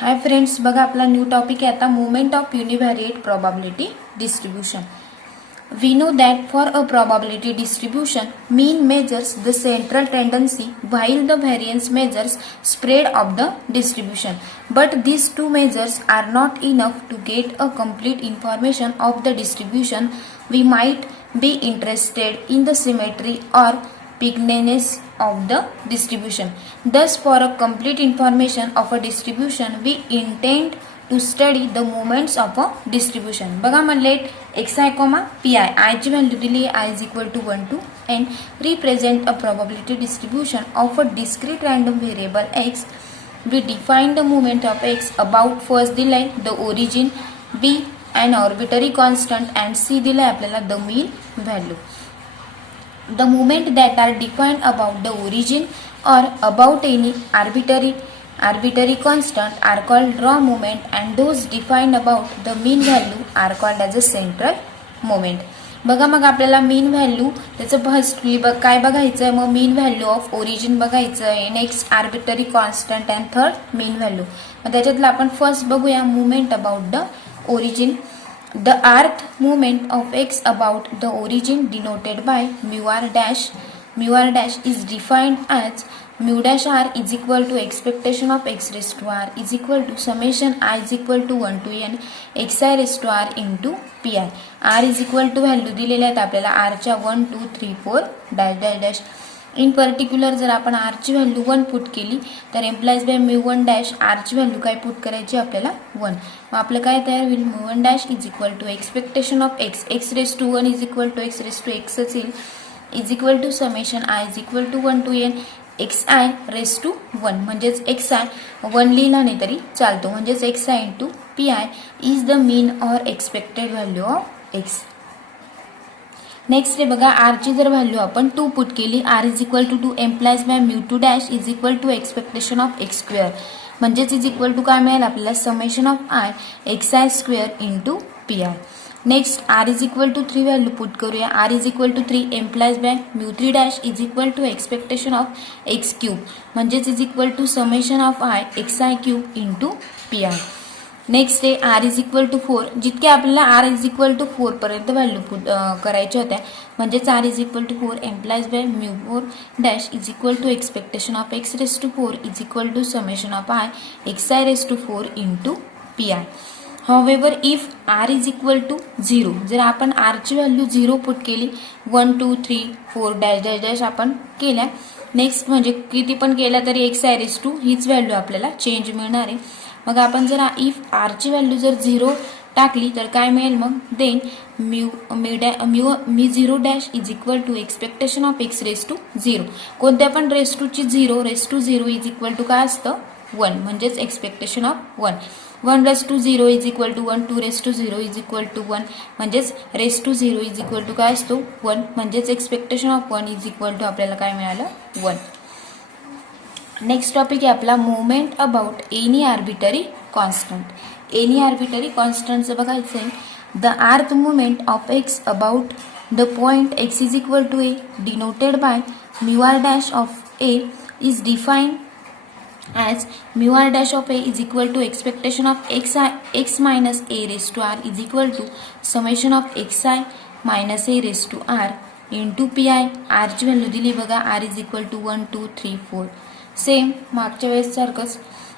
Hi friends, बघा आपला new topic आहे आता moment of univariate probability distribution. We know that for a probability distribution, mean measures the central tendency while the variance measures spread of the distribution. But these two measures are not enough to get a complete information of the distribution. We might be interested in the symmetry or pigness of the distribution. Thus, for a complete information of a distribution, we intend to study the moments of a distribution. बघा म्हणले xi, pi, I ची value दिली I is equal to 1 to n represent a probability distribution of a discrete random variable x. We define the moment of x about first दिलाय the origin, b an arbitrary constant and c दिलाय आपल्याला the mean value. The moment that are defined about the origin or about any arbitrary constant are called raw moment, and those defined about the mean value are called as a central moment. बघा मग आपल्याला मीन value त्याचं firstly काय बघायचं आहे, मग मीन value of origin बघायचं आहे, next arbitrary constant and third mean value. मग त्याच्यातलं आपण फर्स्ट बघूया movement about the origin. The earth movement of x about the origin denoted by mu r dash. Mu r dash is defined as mu dash r is equal to expectation of x raised to r is equal to summation I is equal to 1 to n xi raised to r into pi. r is equal to value दिलेल्या आहेत आपल्याला r च्या 1 2 3 4 dash dash dash. In particular जर आपण r ची value 1 put केली तर implies by mu 1 dash r ची व्हॅल्यू काय पुट करायची आपल्याला 1. मग आपलं काय तयार होईल, mu 1 dash is equal to expectation of x x raise to 1 is equal to x raise to x असेल is equal to summation I is equal to 1 to n xi raise to 1 म्हणजेच xi 1 लिहिला नाही तरी चालतो, म्हणजेच xi into pi is the mean or expected value of x. Next आहे बघा r ची जर व्हॅल्यू आपण 2 पुट केली r is equal to 2 implies by mu 2 dash is equal to expectation of x square म्हणजेच इज इक्वल टू काय मिळेल आपल्याला summation of I xi square into pi. Next r is equal to 3 value put करूया, r is equal to 3 implies by mu 3 dash is equal to expectation of x cube म्हणजेच is equal to summation of I xi cube into pi. Next आहे r is equal to 4. जितके आपल्याला r is equal to 4 पर्यंत value put करायच्या होत्या म्हणजेच r is equal to 4 implies by mu 4 dash is equal to expectation of x raise to 4 is equal to summation of I xi raise to 4 into pi. However, if r is equal to 0, जर आपण r ची value 0 put केली 1 2 3 4 dash dash dash आपण केल्या, next म्हणजे किती पण केल्या तरी xi रेस टू हीच व्हॅल्यू आपल्याला चेंज मिळणार आहे. मग आपण जर इफ r ची व्हॅल्यू जर 0 टाकली तर काय मिळेल, मग then mu 0 dash is equal to expectation of x raise to 0. कोणत्या पण रेस टू ची 0 raise to 0 is equal to काय असतं 1 म्हणजेच expectation of 1. 1 raise to 0 is equal to 1 2 raise to 0 is equal to 1 म्हणजेच raise to 0 is equal to काय असतो 1 म्हणजेच expectation of 1 is equal to आपल्याला काय मिळालं 1. नेक्स्ट टॉपिक आहे आपला movement about any arbitrary constant. Any arbitrary कॉन्स्टंटचं बघायचं आहे. The rth movement of x about the point x is equal to a denoted by mu r dash of A is defined as mu r dash of a is equal to expectation of x minus a raised to r is equal to summation of xi minus a raised to r into pi. r ची value दिली बघा r is equal to 1 2 3 4 same मागच्या वेळेस सारखंच.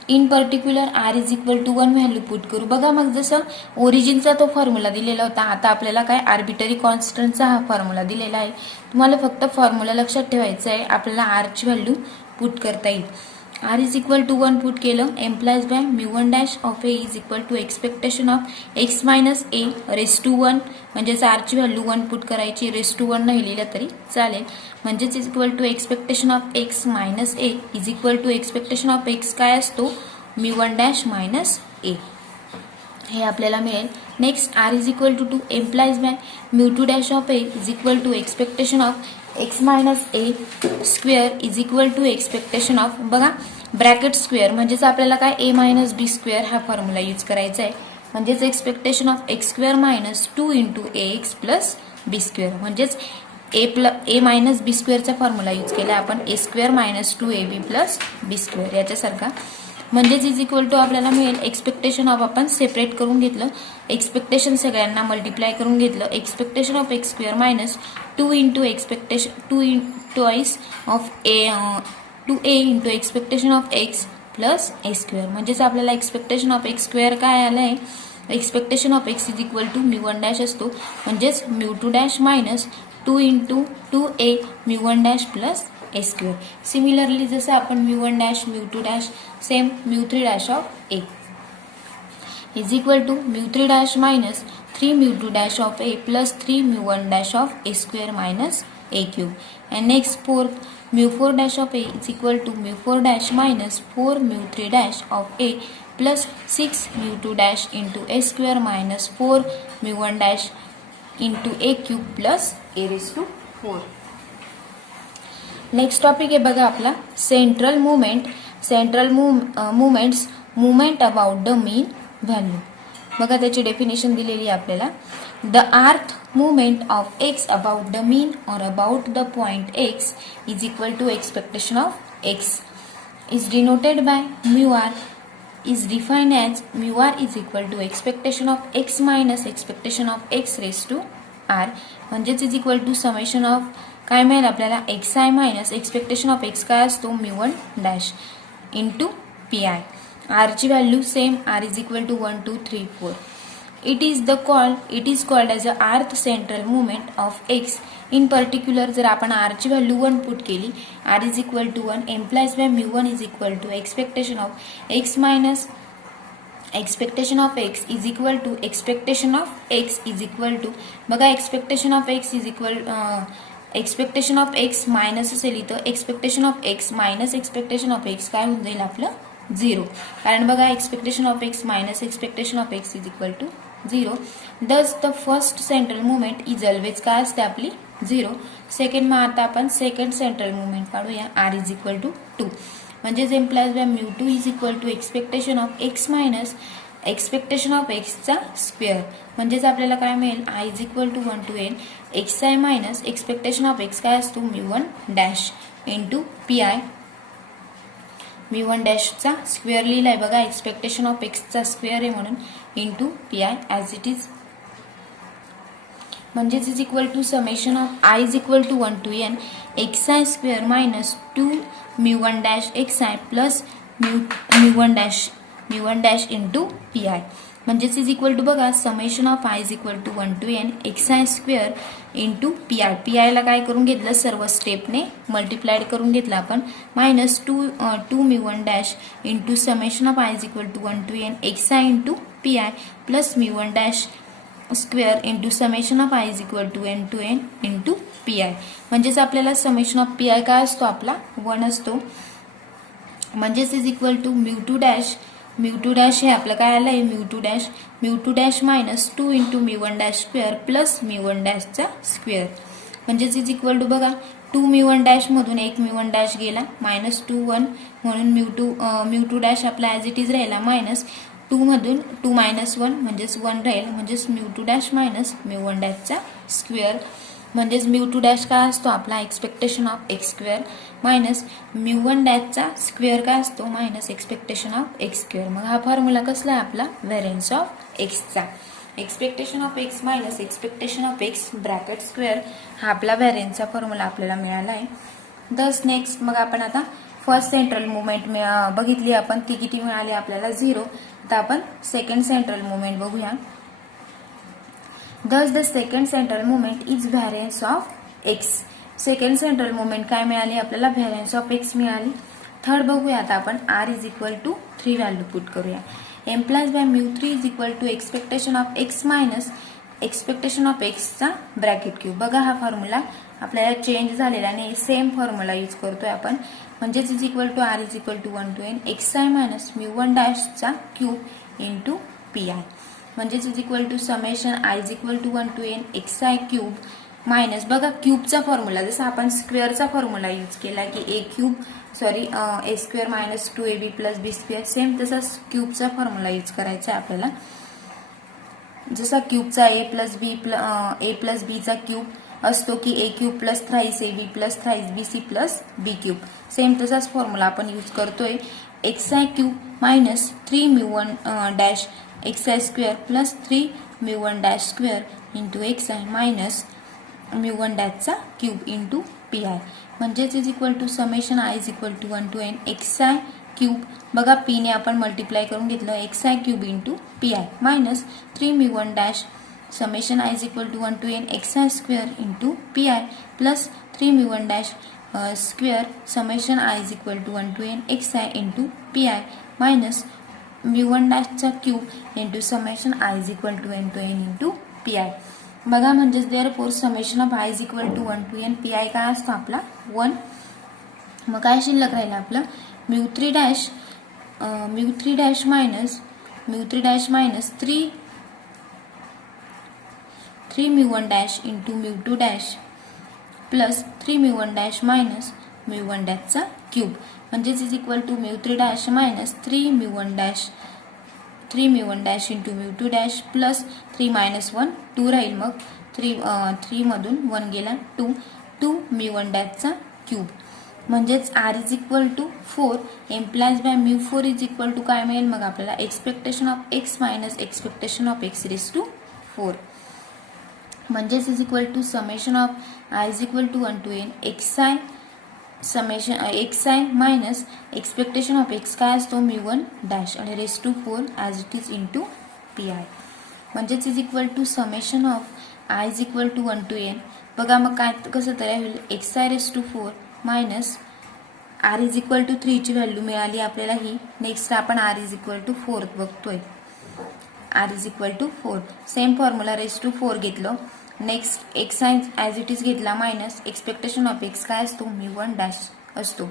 In particular r is equal to 1 value put करू. बघा मग जसं ओरिजिनचा तो फॉर्म्युला दिलेला होता, आता आपल्याला काय आर्बिटरी कॉन्स्टंटचा हा फॉर्म्युला दिलेला आहे. तुम्हाला फक्त फॉर्म्युला लक्षात ठेवायचा आहे, आपल्याला r ची व्हॅल्यू पुट करता येईल. r is equal to 1 put केलं implies by mu 1 dash of A is equal to expectation of x minus A raise to 1 म्हणजेच r ची व्हॅल्यू 1 पुट करायची, रेस टू 1 नाही लिहिलं तरी चालेल म्हणजेच is equal to expectation of x minus A is equal to expectation of x काय असतो म्यू 1 डॅश मायनस ए हे आपल्याला मिळेल. Next r is equal to 2 implies by mu 2 dash of A is equal to expectation of x minus a square is equal to expectation of बघा bracket square म्हणजेच आपल्याला काय a minus b square हा formula use करायचा आहे म्हणजेच expectation of x square minus 2 into a x plus b square म्हणजेच a minus b स्क्वेअरचा फॉर्म्युला यूज केला आपण a square minus 2ab plus b square याच्यासारखा. म्हणजेच इज इक्वल टू आपल्याला मिळेल एक्सपेक्टेशन ऑफ आपण सेपरेट करून घेतलं, एक्सपेक्टेशन सगळ्यांना मल्टिप्लाय करून घेतलं, expectation of x square minus 2 into expectation 2 twice of A 2a into expectation of X plus A square. म्हणजेच आपल्याला एक्सपेक्टेशन ऑफ एक्स स्क्वेअर काय आलं आहे, expectation of x is equal to mu one dash असतो, म्हणजेच mu two dash minus 2 into 2a mu one dash plus A square. Similarly जसं आपण mu one dash mu two dash same mu three dash of A is equal to mu three dash minus 3 mu two dash of a plus 3 mu one dash of a square minus a cube. And next fourth mu four dash of A is equal to mu four dash minus 4 mu three dash of a plus 6 mu two dash into a square minus 4 mu one dash into a cube plus a raise to 4. Next topic आहे बघा आपला central movement. Central movements movement about the mean value. बघा त्याची definition दिलेली आहे आपल्याला. The earth movement of x about the mean or about the point x is equal to expectation of x is denoted by mu r is defined as mu r is equal to expectation of x minus expectation of x raised to r. म्हणजेच is equal to summation of काय मिळेल आपल्याला xi minus expectation of x काय असतो mu 1 dash into pi. r ची value same r is equal to 1 2 3 4. It is called as a earth central movement of x. In particular जर आपण r ची value 1 put केली, r is equal to 1 implies by mu 1 is equal to expectation of x minus expectation of x is equal to expectation of x is equal to बघा expectation of x is equal expectation of x minus असेल इथं expectation of x minus expectation of x काय होऊन जाईल आपलं 0. कारण बघा expectation of x minus expectation of x is equal to 0. Thus the first central movement is always काय असते आपली 0. सेकंड मग आता आपण सेकंड सेंट्रल मुवमेंट काढूया r is equal to 2. म्हणजेच implies by mu 2 is equal to expectation of x minus expectation of x चा square. म्हणजेच आपल्याला काय मिळेल i is equal to 1 to n xi minus expectation of x काय असतो mu 1 dash into pi. Mu one डॅशचा square लिहिलाय बघा, एक्सपेक्टेशन ऑफ एक्सचा स्क्वेअर आहे म्हणून into P I as it is. म्हणजेच is equal to summation of I is equal to 1 to N X I square minus 2 mu one dash X I plus mu one dash into P I. म्हणजेच is equal to बघा summation of I is equal to 1 to N X I square into P i. P आयला काय करून घेतलं सर्व स्टेपने multiplied करून घेतलं आपण minus 2 mu one dash into summation of I is equal to 1 to N x i into P i plus mu one dash square into summation of I is equal to n into P I. म्हणजेच आपल्याला summation of P i काय असतो आपला 1 असतो. म्हणजेच is equal to mu two dash हे आपलं काय आलं आहे mu two dash minus 2 into mu one dash square plus mu one डॅशचा स्क्वेअर. म्हणजेच इज इक्वल टू बघा 2 म्यू वन डॅश मधून एक म्यू वन डॅश गेला मायनस 2 1 म्हणून म्यू टू डॅश आपला ॲज इट इज राहिला मायनस 2 मधून 2 मायनस 1 म्हणजेच 1 राहील. म्हणजेच mu two dash minus mu one डॅशचा स्क्वेअर. म्हणजेच म्यू टू डॅश काय असतो आपला expectation of x square minus mu one डॅशचा स्क्वेअर काय असतो minus expectation of x square. मग हा फॉर्म्युला कसला आहे आपला व्हेरियन्स ऑफ एक्सचा. Expectation of x minus expectation of X bracket square हा आपला व्हेरियन्सचा फॉर्म्युला आपल्याला मिळाला आहे. दस नेक्स्ट मग आपण आता फर्स्ट सेंट्रल मुवमेंट बघितली आपण, ती किती मिळाली आपल्याला 0. तर आपण सेकंड सेंट्रल मुवमेंट बघूया. Thus the second central movement is variance of x. Second central movement काय मिळाली आपल्याला variance of x मिळाली. थर्ड बघूया आता आपण r is equal to 3 value put करूया. implies by mu 3 is equal to expectation of x minus expectation of x चा bracket cube. बघा हा फॉर्म्युला आपल्याला चेंज झालेला नाही, सेम फॉर्म्युला यूज करतोय आपण. म्हणजेच is equal to r is equal to 1 to N x I minus mu one डॅशचा क्यूब इंटू पी आय. म्हणजेच is equal to summation I is equal to 1 to N x I cube minus बघा क्यूबचा formula जसं आपण स्क्वेअरचा formula use केला की ए square minus 2ab plus b square, same तसाच क्यूबचा formula use करायचा आहे आपल्याला. जसा क्यूबचा ए प्लस बीचा क्यूब असतो की a cube plus thrice a b plus thrice b c plus b cube, same तसाच फॉर्म्युला आपण यूज करतोय. xi cube minus 3μ1 dash xi square plus 3μ1 dash square into xi minus μ1 डॅशचा क्यूब इंटू पी आय म्हणजेच is equal to summation I is equal to 1 to n xi cube बघा p ने आपण multiply करून घेतलं xi cube into P i minus 3μ1 dash summation I is equal to 1 to n xi square into P i plus 3μ1 dash square summation I is equal to 1 to n xi into P i minus μ1 डॅशचा cube into summation I is equal to n to n into P i बघा म्हणजेच therefore summation of I is equal to 1 to n p i काय असतो आपला 1. मग काय शिल्लक राहिलं आपलं μ3 dash minus 3μ1 dash into μ2 dash plus 3μ1 dash minus μ1 डॅशचा क्यूब म्हणजेच is equal to μ3 dash minus 3μ1 dash into μ2 dash plus 3 मायनस 1 2 राहील मग 3 मधून 1 गेला 2μ1 डॅशचा क्यूब म्हणजेच r is equal to 4 implies by μ4 is equal to काय मिळेल मग आपल्याला expectation of x minus expectation of x raise to 4 म्हणजेच is equal to summation of I is equal to 1 to n xi summation xi minus expectation of x काय असतो μ1 dash आणि raise to 4 as it is into P I म्हणजेच is equal to summation of I is equal to 1 to n बघा मग काय कसं तयार होईल xi raise to 4 minus r is equal to 3 ची व्हॅल्यू मिळाली आपल्याला ही नेक्स्ट आपण आर इज इक्वल टू 4 बघतोय r is equal to 4 same formula raise to 4 घेतलं next x as it is घेतला मायनस एक्सपेक्टेशन ऑफ एक्स काय असतो μ1 डॅश असतो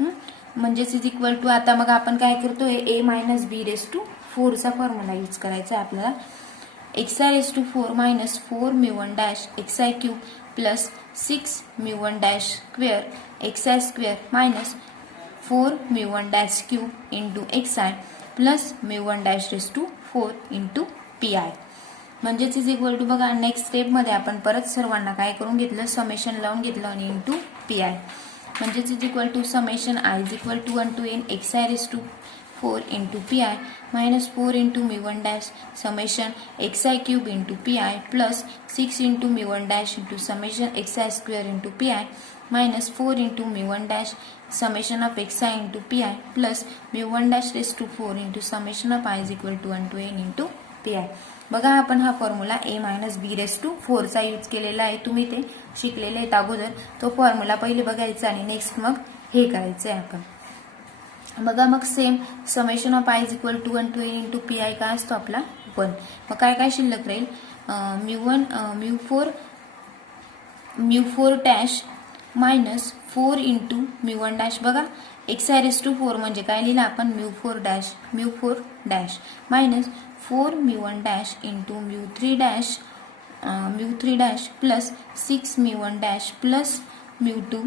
म्हणजेच इज इक्वल टू आता मग आपण काय करतोय a minus b raise to 4 चा फॉर्म्युला यूज करायचा आहे आपल्याला xi raise to 4 minus 4μ1 dash xi cube plus 6μ1 dash square xi square minus 4μ1 dash cube into xi plus μ1 dash raise to 4 into P I म्हणजेच is equal to बघा next step मध्ये आपण परत सर्वांना काय करून घेतलं समेशन लावून घेतलं आणि इंटू पी आय म्हणजेच is equal to summation I is equal to 1 to n xi raise to 4 into P i minus 4 into μ1 dash summation xi cube into P i plus 6 into μ1 dash into summation xi square into P i minus 4 into μ1 dash summation of xi into P i plus μ1 dash raise to 4 into summation of I is equal to 1 to n into P i बघा आपण हा formula a minus b raise to 4 चा use केलेला आहे तुम्ही ते शिकलेले आहेत अगोदर तो फॉर्म्युला पहिले बघायचा आणि नेक्स्ट मग हे करायचं आहे आपण बघा मग same summation of I is equal to 1 to n into P i काय असतो आपला 1 मग काय काय शिल्लक राहील μ4 डॅश मायनस 4 इंटू μ1 डॅश बघा xi रेस टू 4 म्हणजे काय लिहिलं आपण μ4 dash minus 4μ1 dash into μ3 dash plus 6μ1 dash plus μ2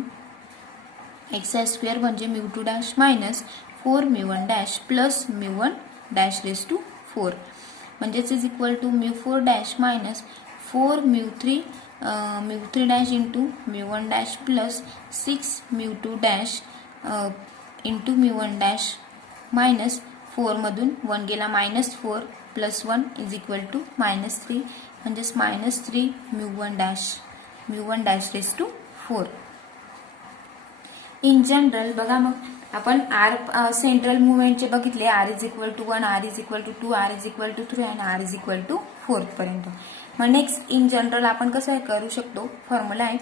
xi square म्हणजे μ2 dash minus 4μ1 dash plus μ1 dash raise to 4 म्हणजेच is equal to μ4 dash minus 4μ3 dash into μ1 dash plus 6μ2 dash into μ1 dash minus 4 मधून 1 गेला minus 4 plus 1 is equal to minus 3 म्हणजेच minus 3μ1 dash raise to 4 in general बघा मग आपण r central मुवमेंटचे बघितले r is equal to 1 r is equal to 2 r is equal to 3 आणि R is equal to 4 पर्यंत मग नेक्स्ट इन जनरल आपण कसं करू शकतो फॉर्म्युला आहे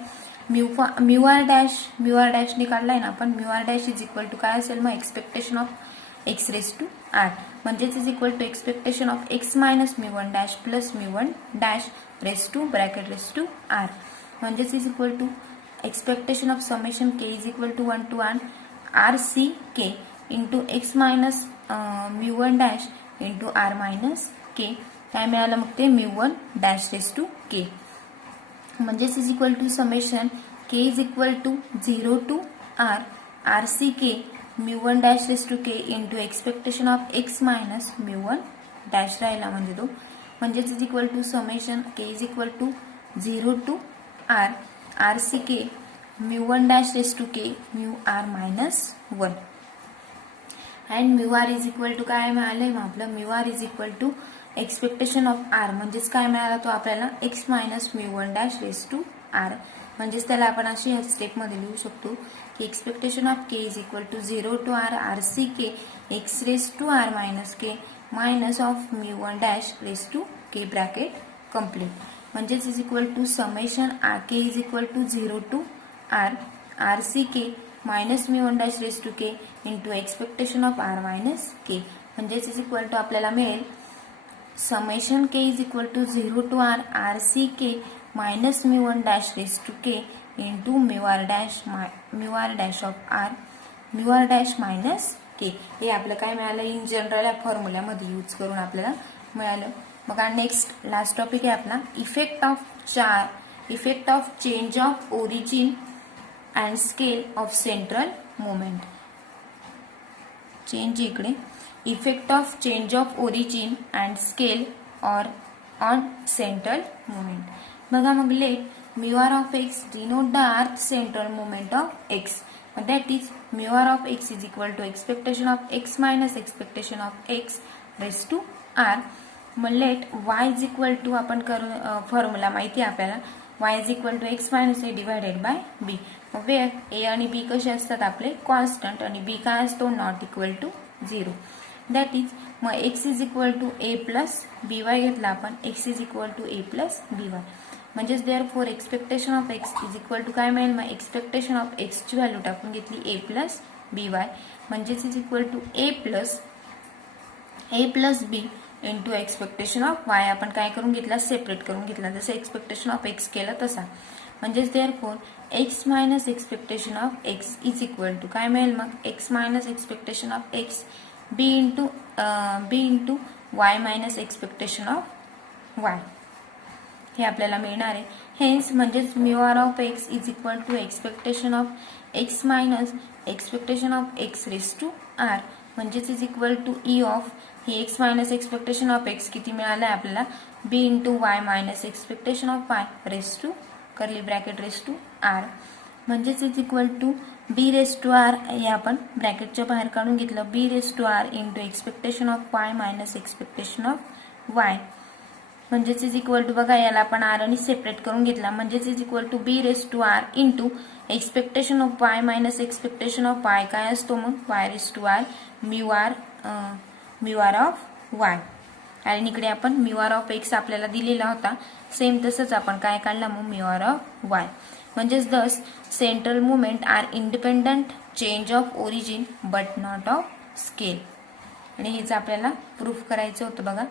म्यू आर डॅश ने काढलाय ना आपण mu r dash is equal to काय असेल मग expectation of x raise to r म्हणजेच is equal to expectation of x minus μ1 dash plus μ1 dash raise to bracket raise to r म्हणजेच is equal to expectation of summation k is equal to 1 to n r c k into x minus μ1 dash into r minus k काय मिळालं मग ते μ1 dash raise to k म्हणजेच is equal to summation k is equal to 0 to r c k μ1 dash raise to k into expectation of x minus μ1 dash राहिला म्हणजे तो म्हणजेच is equal to summation k is equal to 0 to r c k μ1 dash raise to k μ r minus 1 and mu r is equal to काय मिळालंय मग आपलं mu r is equal to expectation of r म्हणजेच काय मिळाला तो आपल्याला x minus mu one dash raise to r म्हणजेच त्याला आपण अशी ह्या स्टेपमध्ये लिहू शकतो की expectation of k is equal to 0 to r r c k x raise to r minus k minus of mu one dash raise to k bracket complete म्हणजेच is equal to summation r k is equal to 0 to r r c k minus mu one dash raise to k into expectation of r minus k म्हणजेच is equal to आपल्याला मिळेल summation k is equal to 0 to r r c k minus mu one dash raise to k into mu r dash of r mu r dash minus k हे आपलं काय मिळालं in general या फॉर्म्युल्यामध्ये use करून आपल्याला मिळालं. बघा next last topic आहे आपला effect of change of origin and scale of central moment. Change इकडे effect of change of origin and scale on central moment. बघा मग let mu r of x denote the rth central moment of x that is mu r of x is equal to expectation of x minus expectation of x raised to r. मग late y is equal to आपण करू formula माहिती आहे आपल्याला y is equal to x minus a divided by b. Where a आणि b कसे असतात आपले कॉन्स्टंट आणि b काय असतो not equal to 0. That is मग x is equal to a plus by घेतला आपण x is equal to a plus by म्हणजेच therefore expectation of x is equal to काय मिळेल मग एक्सपेक्टेशन ऑफ एक्स ची व्हॅल्यू टाकून घेतली ए प्लस बी वाय म्हणजेच is equal to a plus b into expectation of y आपण काय करून घेतला सेपरेट करून घेतला जसं एक्सपेक्टेशन ऑफ एक्स केलं तसा म्हणजेच therefore x minus expectation of x is equal to काय मिळेल मग x minus expectation of x b into y minus expectation of y हे आपल्याला मिळणार आहे. हेन्स म्हणजेच mu r of x is equal to expectation of x minus expectation of x raise to r म्हणजेच is equal to e of हे x minus expectation of x किती मिळालं आहे आपल्याला b into y minus expectation of y raise to curly bracket raise to r म्हणजेच is equal to b raise to r हे आपण ब्रॅकेटच्या बाहेर काढून घेतलं b raise to r into expectation of y minus expectation of y म्हणजेच is equal to बघा याला आपण आर आणि सेपरेट करून घेतला म्हणजेच is equal to b raise to r into expectation of y minus expectation of y काय असतो मग y raise to r mu r of y आणि इकडे आपण म्यू आर ऑफ एक्स आपल्याला दिलेला होता सेम तसंच आपण काय काढला मग म्यू आर ऑफ वाय म्हणजेच thus central movement are independent change of origin but not of scale आणि हेच आपल्याला प्रूफ करायचं होतं बघा.